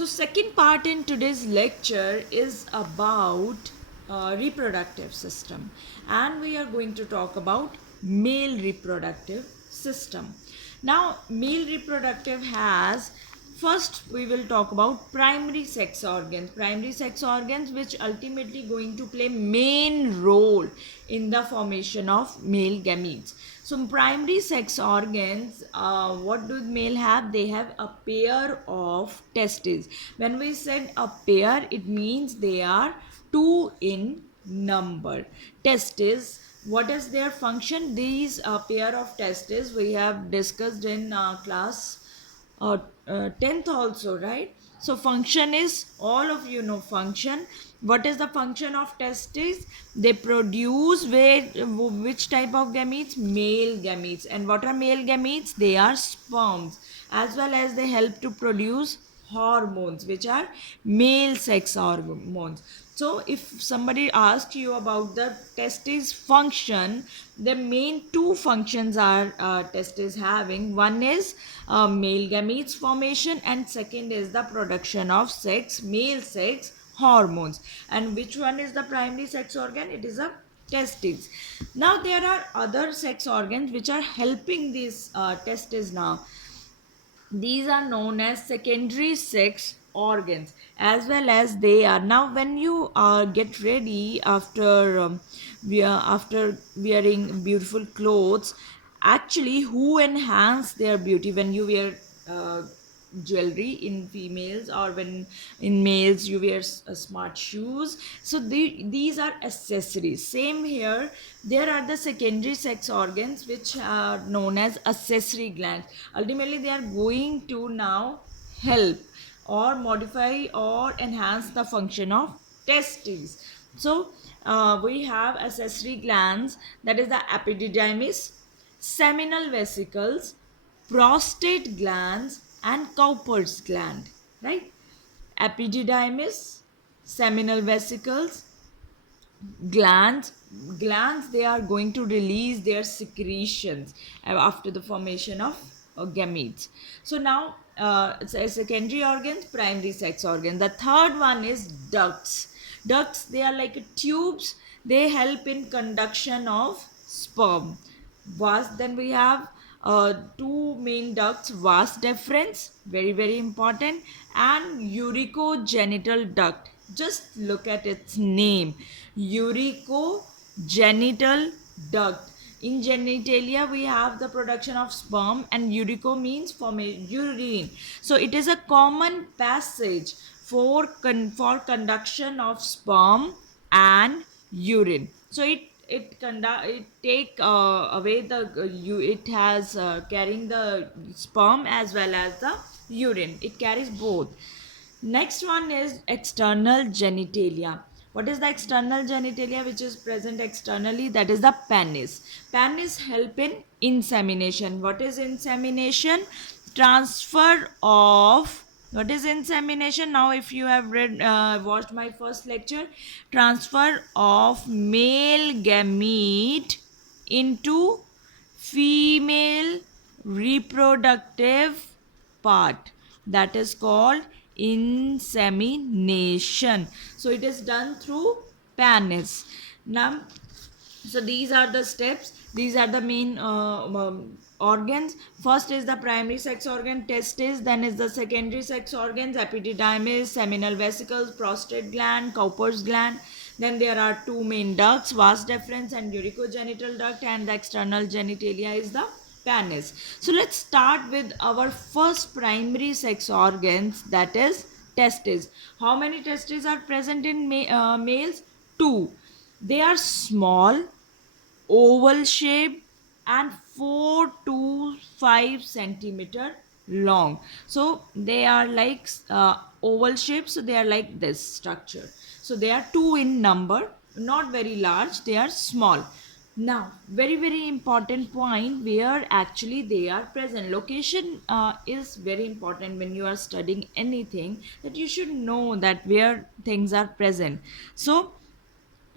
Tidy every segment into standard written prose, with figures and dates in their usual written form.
So second part in today's lecture is about reproductive system, and we are going to talk about male reproductive system. Now male reproductive has, first we will talk about primary sex organs which ultimately going to play main role in the formation of male gametes. So primary sex organs, what do male have? They have a pair of testes. When we said a pair, it means they are two in number. Testes, what is their function? These pair of testes we have discussed in class 10th also, right? So function is, all of you know function. What is the function of testes? They produce which type of gametes? Male gametes. And what are male gametes? They are sperms, as well as they help to produce hormones, which are male sex hormones. So if somebody asks you about the testes function, the main two functions are testes having. One is male gametes formation, and second is the production of male sex hormones. And which one is the primary sex organ? It is a testes. Now there are other sex organs which are helping these testes. Now these are known as secondary sex organs, as well as they are. Now when you get ready after after wearing beautiful clothes, actually who enhance their beauty? When you wear uh, jewelry in females, or when in males you wear smart shoes, so these are accessories. Same here, there are the secondary sex organs which are known as accessory glands. Ultimately they are going to now help or modify or enhance the function of testes. So we have accessory glands, that is the epididymis, seminal vesicles, prostate glands, and Cowper's gland, right? Epididymis, seminal vesicles, glands. They are going to release their secretions after the formation of gametes. So now it's a secondary organs, primary sex organ. The third one is ducts. They are like tubes. They help in conduction of sperm. Then we have two main ducts: vas deferens, very very important, and urogenital duct. Just look at its name, urogenital duct. In genitalia we have the production of sperm, and urico means urine. So it is a common passage for conduction of sperm and urine. So it take away the it has carrying the sperm as well as the urine. It carries both. Next one is external genitalia. What is the external genitalia which is present externally? That is the penis. Penis help in insemination. What is insemination? Transfer of, what is insemination? Now if you have watched my first lecture, transfer of male gamete into female reproductive part, that is called insemination. So it is done through penis. Now, so these are the steps, these are the main organs. First is the primary sex organ, testes. Then is the secondary sex organs, epididymis, seminal vesicles, prostate gland, Cowper's gland. Then there are two main ducts, vas deferens and urogenital duct, and the external genitalia is the penis. So let's start with our first primary sex organs, that is testes. How many testes are present in males? Two. They are small, oval shape, and 4 to 5 centimeter long. So they are like oval shape, so they are like this structure. So they are two in number, not very large, they are small. Now very very important point, where actually they are present. Location is very important when you are studying anything, that you should know that where things are present. So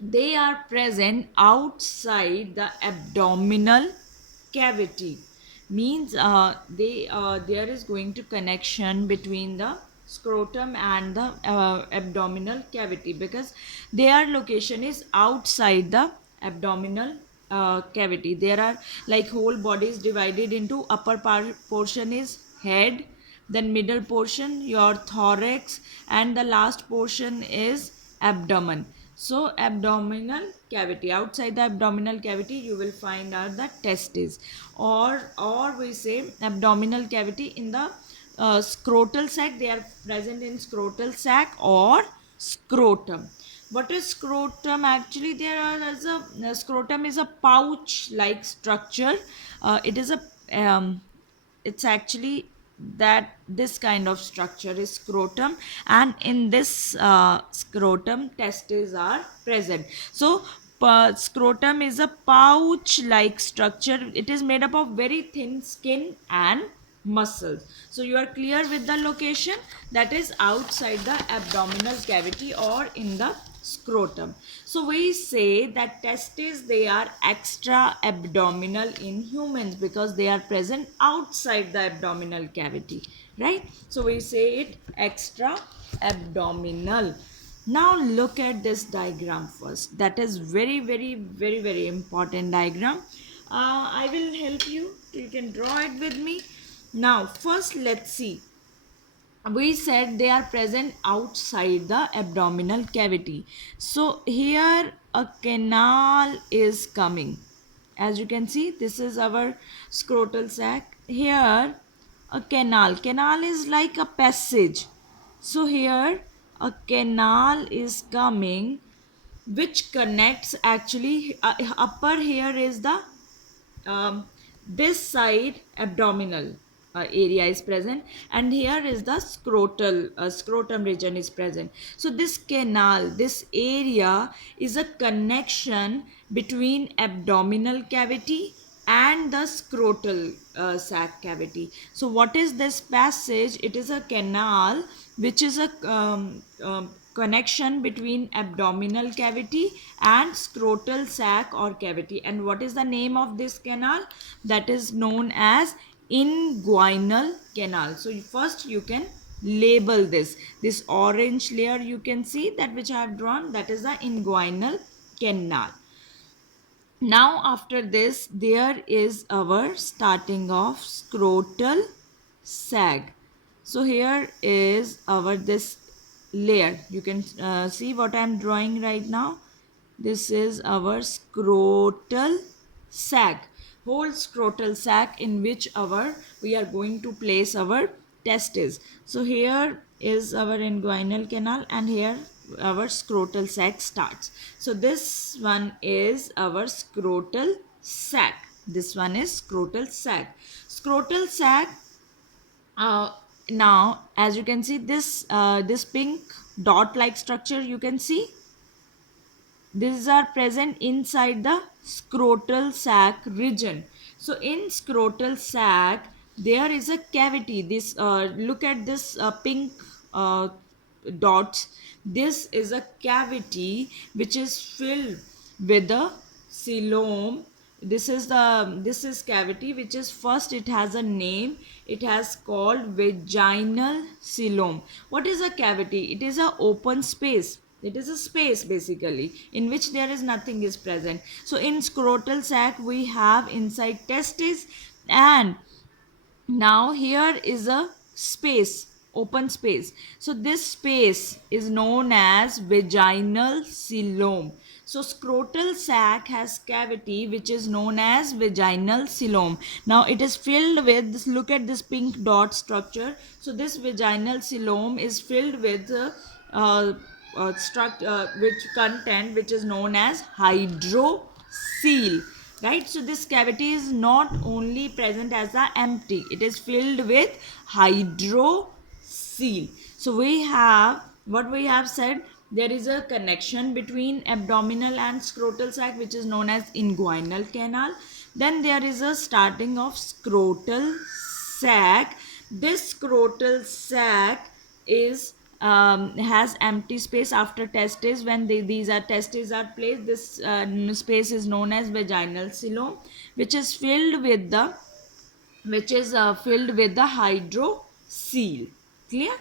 they are present outside the abdominal cavity. Means there is going to connection between the scrotum and the abdominal cavity, because their location is outside the abdominal cavity. There are like whole bodies divided into upper portion is head, then middle portion your thorax, and the last portion is abdomen. So abdominal cavity, outside the abdominal cavity you will find out the testes, or we say abdominal cavity in the scrotal sac. They are present in scrotal sac or scrotum. What is scrotum? Actually, there are as a scrotum is a pouch like structure. It is a it's actually that this kind of structure is scrotum, and in this scrotum testes are present. So scrotum is a pouch like structure. It is made up of very thin skin and muscles. So you are clear with the location, that is outside the abdominal cavity or in the scrotum. So we say that testes, they are extra abdominal in humans because they are present outside the abdominal cavity, right? So we say it extra abdominal. Now look at this diagram first. That is very important diagram. I will help you. You can draw it with me. Now first let's see. We said they are present outside the abdominal cavity. So here a canal is coming. As you can see, this is our scrotal sac. Here a canal is like a passage. So here a canal is coming which connects, actually upper here is the this side abdominal area is present, and here is the scrotum region is present. So this canal, this area is a connection between abdominal cavity and the scrotal sac cavity. So what is this passage? It is a canal which is a connection between abdominal cavity and scrotal sac or cavity. And what is the name of this canal? That is known as inguinal canal. So first you can label this orange layer, you can see that which I have drawn, that is the inguinal canal. Now after this there is our starting of scrotal sag. So here is our this layer. You can see what I am drawing right now. This is our scrotal sac, whole scrotal sac in which we are going to place our testes. So here is our inguinal canal and here our scrotal sac starts. So this one is our scrotal sac. This one is scrotal sac. Scrotal sac. Now, as you can see, this pink dot like structure, you can see these are present inside the scrotal sac region. So in scrotal sac there is a cavity. This look at this pink dots. This is a cavity which is filled with the coelom. This is cavity which is, first it has a name. It has called vaginal coelom. What is a cavity? It is a open space. It is a space basically in which there is nothing is present. So in scrotal sac we have inside testes, and now here is a space, open space. So this space is known as vaginal coelom. So scrotal sac has cavity which is known as vaginal coelom. Now it is filled with this, look at this pink dot structure. So this vaginal coelom is filled with which content which is known as hydrocele, right? So this cavity is not only present as a empty, it is filled with hydrocele. So we have what we have said, there is a connection between abdominal and scrotal sac which is known as inguinal canal. Then there is a starting of scrotal sac. This scrotal sac is has empty space after testes. When these are testes are placed, this space is known as vaginal coelom, which is filled with the hydrocele. Clear?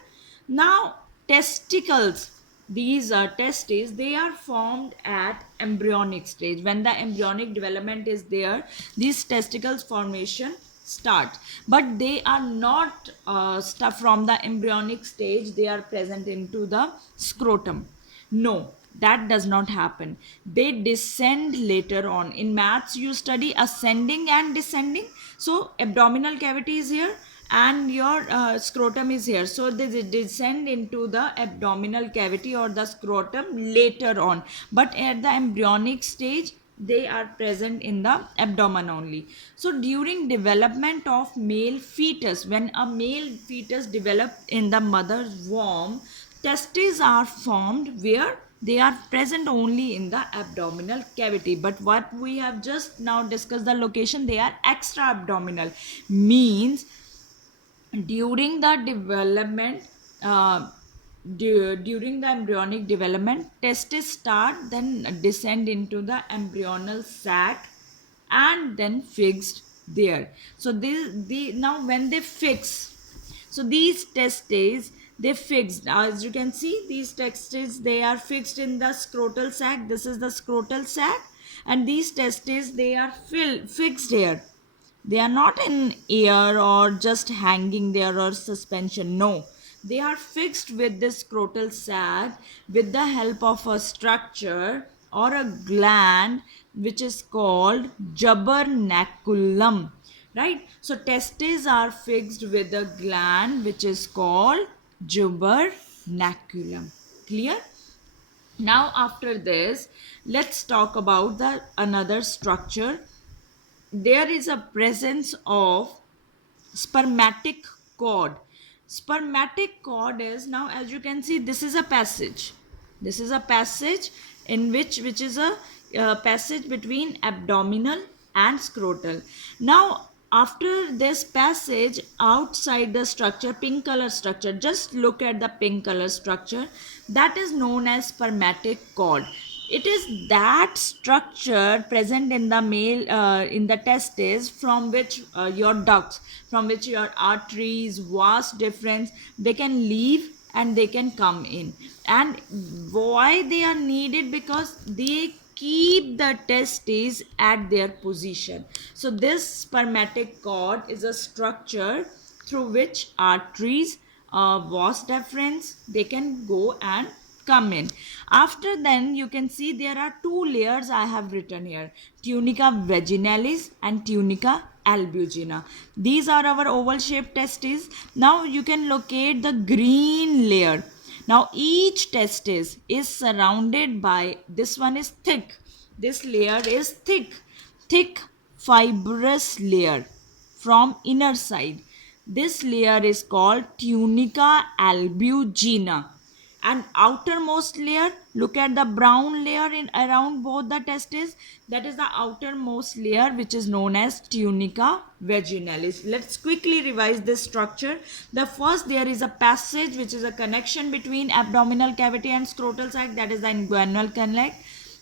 Now, testicles, these are testes, they are formed at embryonic stage. When the embryonic development is there, these testicles formation start. But they are not stuff from the embryonic stage, they are present into the scrotum. No, that does not happen. They descend later on. In maths, you study ascending and descending. So, abdominal cavity is here and your scrotum is here. So, they descend into the abdominal cavity or the scrotum later on. But at the embryonic stage, they are present in the abdomen only. So during development of male fetus, when a male fetus develops in the mother's womb, testes are formed where they are present only in the abdominal cavity. But what we have just now discussed, the location, they are extra abdominal, means during the development, during the embryonic development, testes start, then descend into the embryonal sac and then fixed there. So they now when they fix, so these testes, they fixed, as you can see, these testes, they are fixed in the scrotal sac. This is the scrotal sac, and these testes, they are fixed here. They are not in air or just hanging there or suspension. No, they are fixed with this scrotal sac with the help of a structure or a gland which is called jubernaculum. Right? So testes are fixed with a gland which is called jubernaculum. Clear? Now after this, let's talk about the another structure. There is a presence of spermatic cord. Spermatic cord is, now as you can see, this is a passage. This is a passage in which is a passage between abdominal and scrotal. Now after this passage, outside the structure, pink color structure, just look at the pink color structure, that is known as spermatic cord. It is that structure present in the male, in the testes, from which your ducts, from which your arteries, vas deferens, they can leave and they can come in. And why they are needed? Because they keep the testes at their position. So this spermatic cord is a structure through which arteries, vas deferens, they can go and come in. After then, you can see there are two layers I have written here: tunica vaginalis and tunica albugina. These are our oval shaped testes. Now you can locate the green layer. Now each testis is surrounded by, this one is thick, this layer is thick fibrous layer from inner side. This layer is called tunica albugina. And outermost layer, look at the brown layer in around both the testes, that is the outermost layer which is known as tunica vaginalis. Let's quickly revise this structure. The first, there is a passage which is a connection between abdominal cavity and scrotal sac, that is the inguinal canal.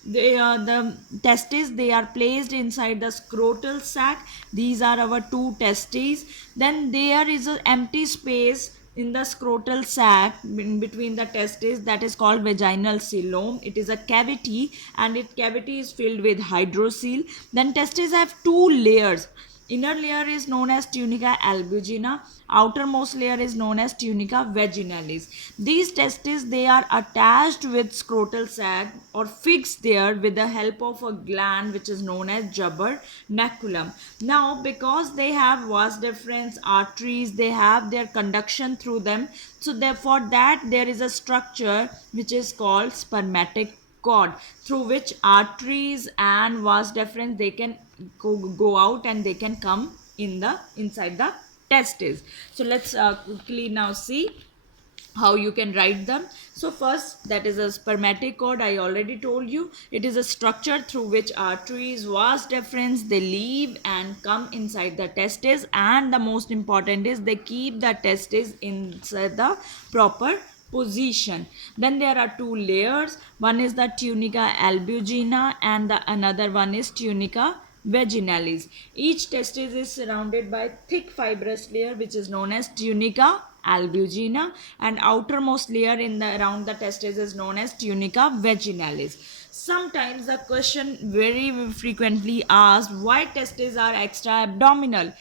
The testes, they are placed inside the scrotal sac. These are our two testes. Then there is an empty space in the scrotal sac in between the testes, that is called vaginal coelom. It is a cavity, and its cavity is filled with hydrocele. Then testes have two layers. Inner layer is known as tunica albugina. Outermost layer is known as tunica vaginalis. These testes, they are attached with scrotal sac or fixed there with the help of a gland which is known as jubernaculum. Now because they have vas deferens, arteries, they have their conduction through them. So therefore that there is a structure which is called spermatic cord, through which arteries and vas deferens, they can go out and they can come in the inside the testes. So let's quickly now see how you can write them. So first, that is a spermatic cord. I already told you it is a structure through which arteries, vas deferens, they leave and come inside the testes, and the most important is they keep the testes inside the proper position. Then there are two layers. One is the tunica albugina and the another one is tunica vaginalis. Each testis is surrounded by thick fibrous layer which is known as tunica albugina, and outermost layer in the around the testes is known as tunica vaginalis. Sometimes the question very frequently asked, why testes are extra abdominal?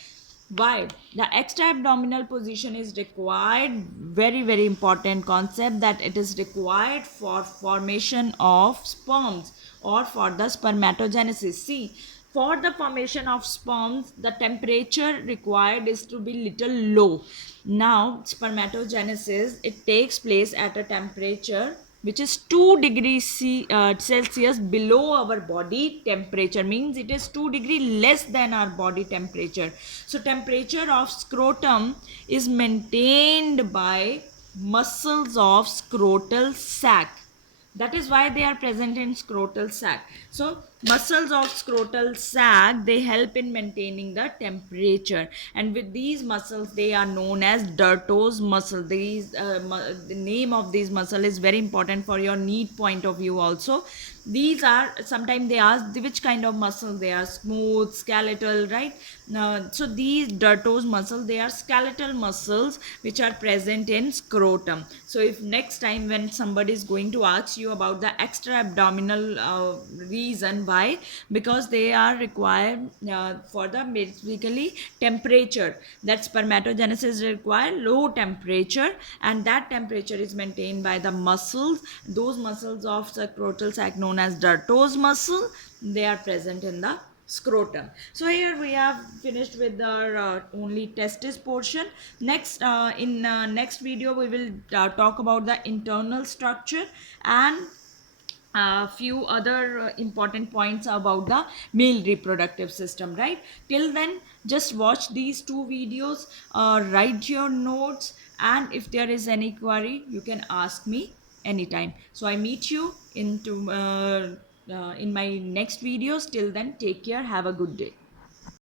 Why? The extra abdominal position is required, very important concept, that it is required for formation of sperms or for the spermatogenesis. See, for the formation of sperms, the temperature required is to be little low. Now spermatogenesis, it takes place at a temperature which is 2 degrees Celsius below our body temperature, means it is 2 degree less than our body temperature. So temperature of scrotum is maintained by muscles of scrotal sac. That is why they are present in scrotal sac. So muscles of scrotal sac, they help in maintaining the temperature, and with these muscles they are known as Dartos muscle. The name of these muscle is very important for your need point of view also. These are, sometimes they ask which kind of muscle they are, smooth, skeletal, right? So these Dartos muscle, they are skeletal muscles which are present in scrotum. So if next time when somebody is going to ask you about the extra abdominal reason, why? Because they are required for the basically temperature, that spermatogenesis require low temperature, and that temperature is maintained by the muscles. Those muscles of the scrotal sac known as Dartos muscle, they are present in the scrotum. So here we have finished with our only testis portion. Next in next video we will talk about the internal structure and a few other important points about the male reproductive system, right? Till then, just watch these two videos, write your notes, and if there is any query you can ask me anytime. So I meet you in my next videos. Till then, take care, have a good day.